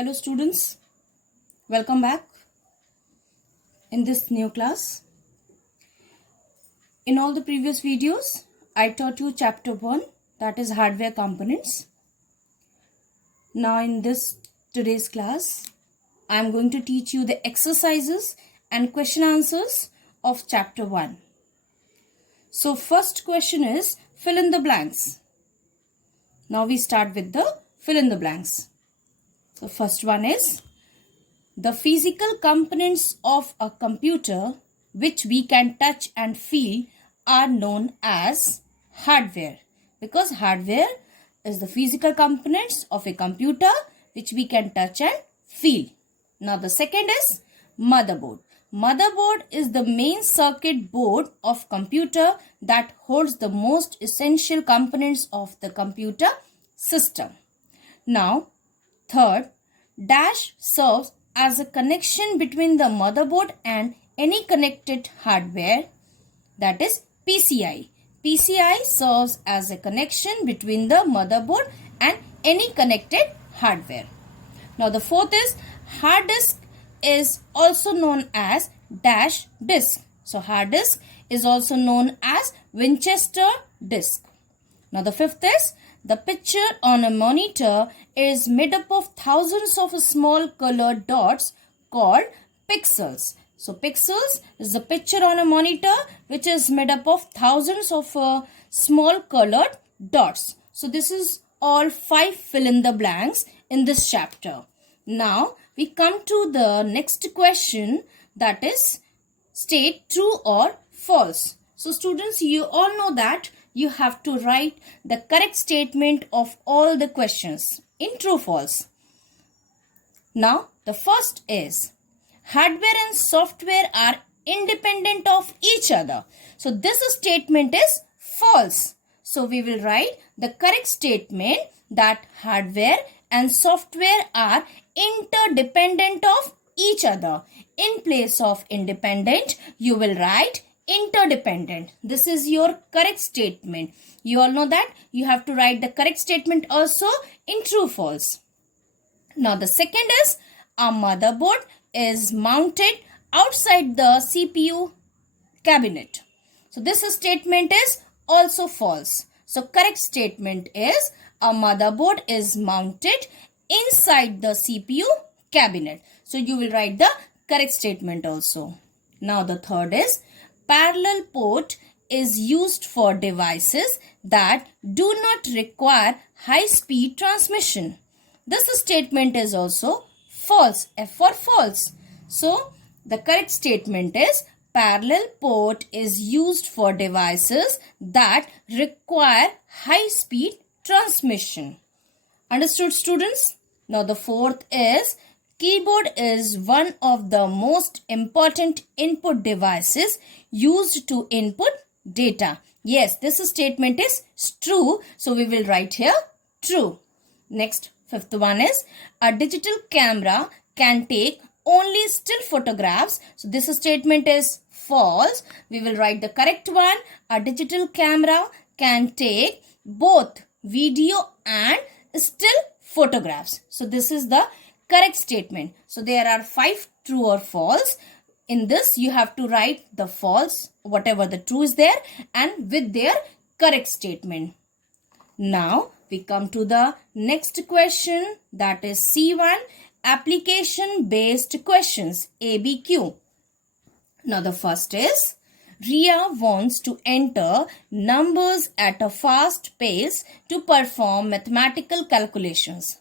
Hello students, welcome back in this new class. In all the previous videos, I taught you chapter 1, that is hardware components. Now in today's class, I am going to teach you the exercises and question answers of chapter 1. So first question is fill in the blanks. Now we start with the fill in the blanks. The first one is the physical components of a computer which we can touch and feel are known as hardware, because hardware is the physical components of a computer which we can touch and feel. Now the second is motherboard. Motherboard is the main circuit board of computer that holds the most essential components of the computer system. Now third, dash serves as a connection between the motherboard and any connected hardware, that is PCI. PCI serves as a connection between the motherboard and any connected hardware. Now the fourth is hard disk is also known as dash disk. So hard disk is also known as Winchester disk. Now the fifth is the picture on a monitor is made up of thousands of small colored dots called pixels. So pixels is the picture on a monitor which is made up of thousands of small colored dots. So this is all 5 fill in the blanks in this chapter. Now we come to the next question, that is state true or false. So students, you all know that you have to write the correct statement of all the questions in true false. Now the first is hardware and software are independent of each other. So this statement is false. So we will write the correct statement that hardware and software are interdependent of each other. In place of independent, you will write interdependent. This is your correct statement. You all know that you have to write the correct statement also in true false. Now the second is a motherboard is mounted outside the CPU cabinet. So this statement is also false. So correct statement is a motherboard is mounted inside the CPU cabinet. So you will write the correct statement also. Now the third is parallel port is used for devices that do not require high-speed transmission. This statement is also false. F for false. So the correct statement is parallel port is used for devices that require high-speed transmission. Understood, students? Now the fourth is keyboard is one of the most important input devices used to input data. Yes, this statement is true. So we will write here true. Next, fifth one is a digital camera can take only still photographs. So this statement is false. We will write the correct one. A digital camera can take both video and still photographs. So this is the correct statement. So there are 5 true or false. In this you have to write the false, whatever the true is there, and with their correct statement. Now we come to the next question, that is C1, application based questions, ABQ. Now the first is Ria wants to enter numbers at a fast pace to perform mathematical calculations.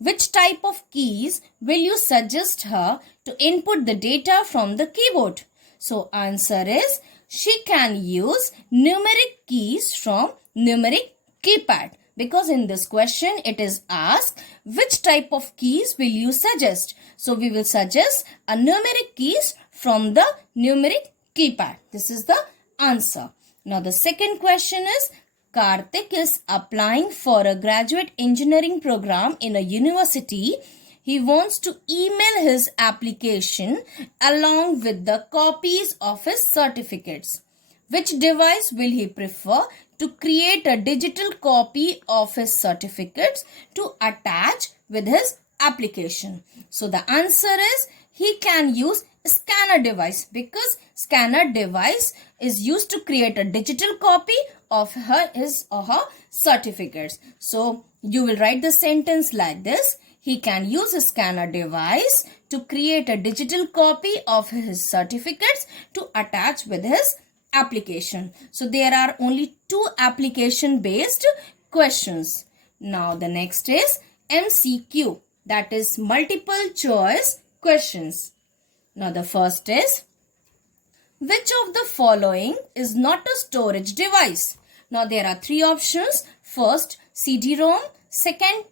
Which type of keys will you suggest her to input the data from the keyboard? So answer is she can use numeric keys from numeric keypad, because in this question it is asked which type of keys will you suggest. So we will suggest a numeric keys from the numeric keypad. This is the answer. Now the second question is Karthik is applying for a graduate engineering program in a university. He wants to email his application along with the copies of his certificates. Which device will he prefer to create a digital copy of his certificates to attach with his application. So the answer is he can use scanner device because scanner device is used to create a digital copy of his or her certificates. So you will write the sentence like this. He can use a scanner device to create a digital copy of his certificates to attach with his application. So there are only 2 application based questions. Now the next is MCQ, that is multiple choice questions. Now the first is, which of the following is not a storage device? Now there are 3 options. First, CD-ROM. Second,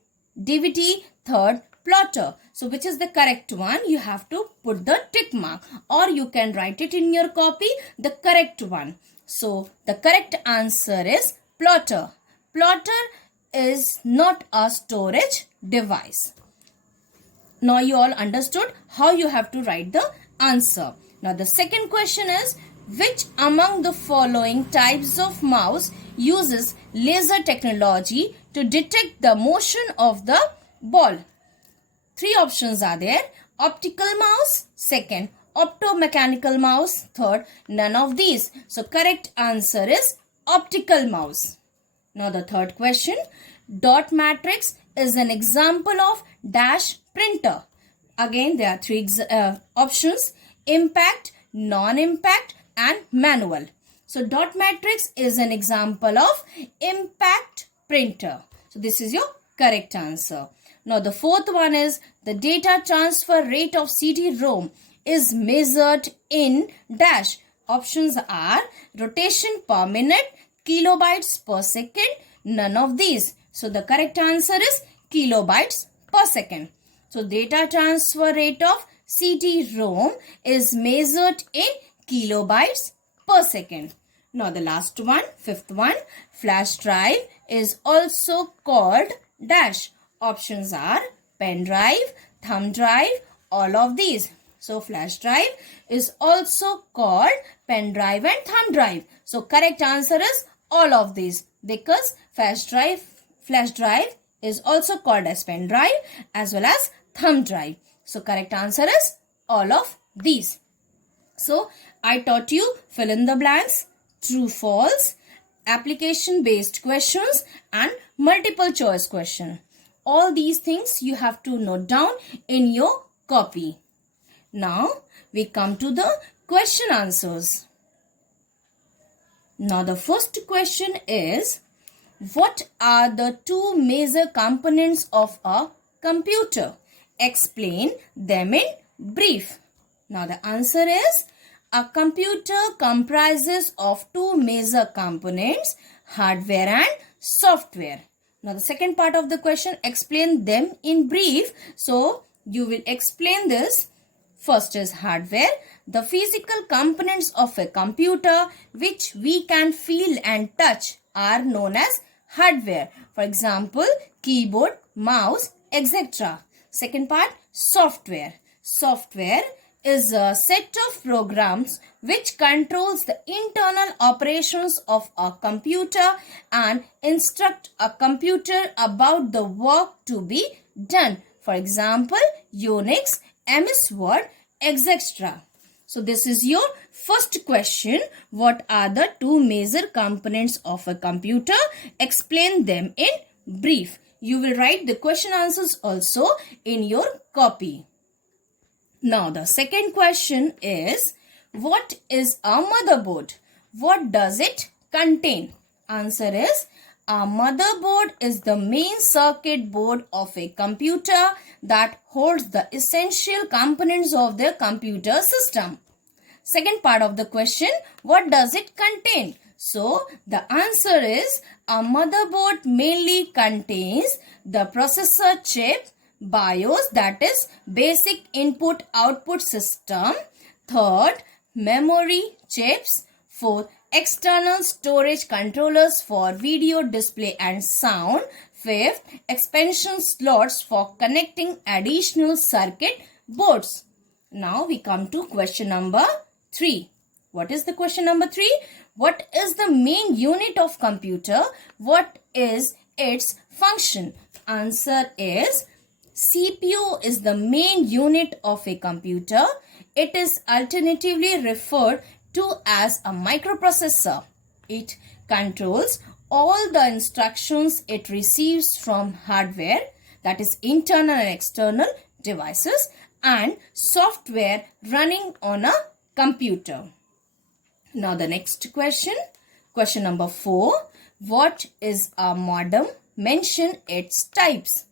DVD. Third, plotter. So which is the correct one? You have to put the tick mark, or you can write it in your copy, the correct one. So the correct answer is plotter. Plotter is not a storage device. Now you all understood how you have to write the answer. Now the second question is, which among the following types of mouse uses laser technology to detect the motion of the ball? 3 options are there. Optical mouse. Second, optomechanical mouse. Third, none of these. So correct answer is optical mouse. Now the third question, dot matrix is an example of dash printer. Again there are 3 options: impact, non-impact and manual. So dot matrix is an example of impact printer. So this is your correct answer. Now the fourth one is, the data transfer rate of CD-ROM is measured in dash. Options are rotation per minute, kilobytes per second, none of these. So the correct answer is kilobytes per second. So data transfer rate of CD-ROM is measured in kilobytes per second. Now the last one, fifth one, flash drive is also called dash. Options are pen drive, thumb drive, all of these. So flash drive is also called pen drive and thumb drive. So correct answer is all of these, because flash drive is also called as pen drive as well as thumb drive. So correct answer is all of these. So I taught you fill in the blanks, true, false, application based questions and multiple choice question. All these things you have to note down in your copy. Now we come to the question answers. Now the first question is, what are the 2 major components of a computer? Explain them in brief. Now the answer is, a computer comprises of 2 major components, hardware and software. Now the second part of the question, explain them in brief. So you will explain this. First is hardware, the physical components of a computer which we can feel and touch are known as hardware. For example, keyboard, mouse, etc. Second part, software. Software is a set of programs which controls the internal operations of a computer and instruct a computer about the work to be done. For example, Unix, MS Word, etc. So this is your first question. What are the 2 major components of a computer? Explain them in brief. You will write the question answers also in your copy. Now the second question is, what is a motherboard? What does it contain? Answer is, a motherboard is the main circuit board of a computer that holds the essential components of the computer system. Second part of the question, what does it contain? So the answer is, a motherboard mainly contains the processor chip, BIOS, that is basic input output system. Third, memory chips. Fourth, external storage controllers for video display and sound. Fifth, expansion slots for connecting additional circuit boards. Now we come to question number 3. What is the question number 3? What is the main unit of computer? What is its function? Answer is CPU is the main unit of a computer. It is alternatively referred to as a microprocessor. It controls all the instructions it receives from hardware, that is internal and external devices, and software running on a computer. Now the next question number 4. What is a modem? Mention its types.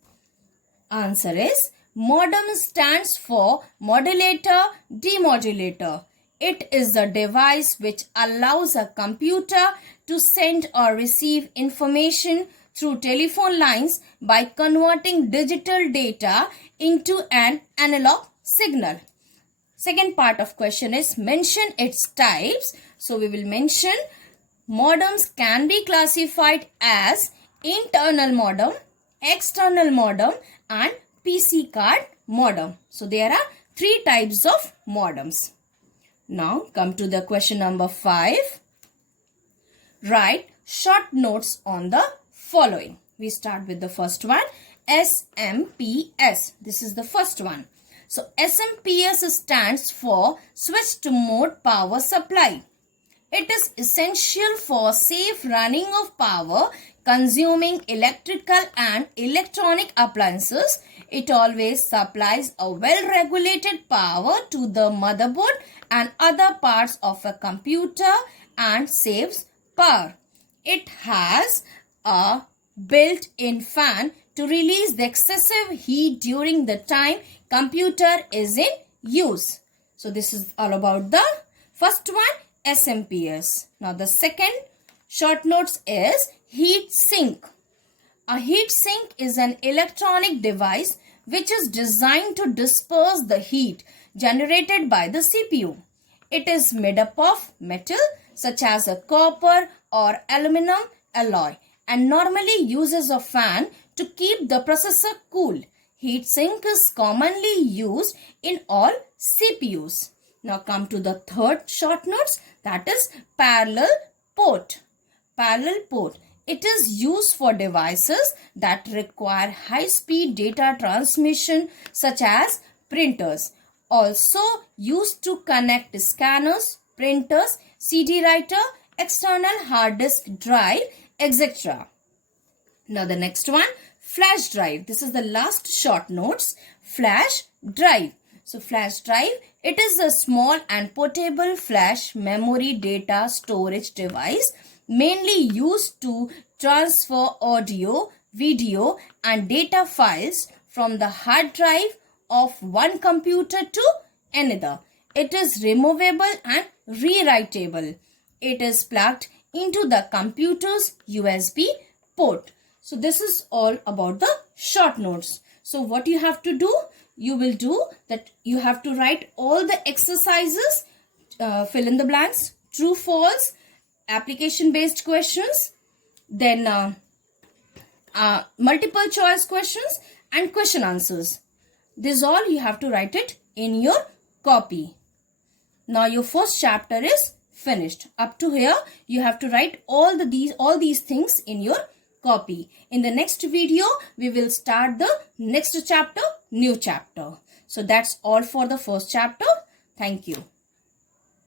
Answer is modem stands for modulator demodulator. It is the device which allows a computer to send or receive information through telephone lines by converting digital data into an analog signal. Second part of question is mention its types. So we will mention modems can be classified as internal modem, external modem and PC card modem. So there are 3 types of modems. Now come to the question number 5. Write short notes on the following. We start with the first one, SMPS. This is the first one. So SMPS stands for switched mode power supply. It is essential for safe running of power consuming electrical and electronic appliances. It always supplies a well-regulated power to the motherboard and other parts of a computer and saves power. It has a built-in fan to release the excessive heat during the time computer is in use. So this is all about the first one, SMPS. Now the second short notes is heat sink. A heat sink is an electronic device which is designed to disperse the heat generated by the CPU. It is made up of metal such as a copper or aluminum alloy and normally uses a fan to keep the processor cool. Heat sink is commonly used in all CPUs. Now come to the third short notes, that is parallel port. Parallel port. It is used for devices that require high-speed data transmission such as printers. Also used to connect scanners, printers, CD writer, external hard disk drive, etc. Now the next one, flash drive. This is the last short notes, flash drive. So flash drive, it is a small and portable flash memory data storage device mainly used to transfer audio, video and data files from the hard drive of one computer to another. It is removable and rewritable. It is plugged into the computer's USB port. So this is all about the short notes. So what you have to do? You will do that you have to write all the exercises, fill in the blanks, true, false, application based questions, then multiple choice questions and question answers. This all you have to write it in your copy. Now your first chapter is finished. Up to here you have to write all these things in your copy. In the next video we will start the next chapter, new chapter. So that's all for the first chapter. Thank you.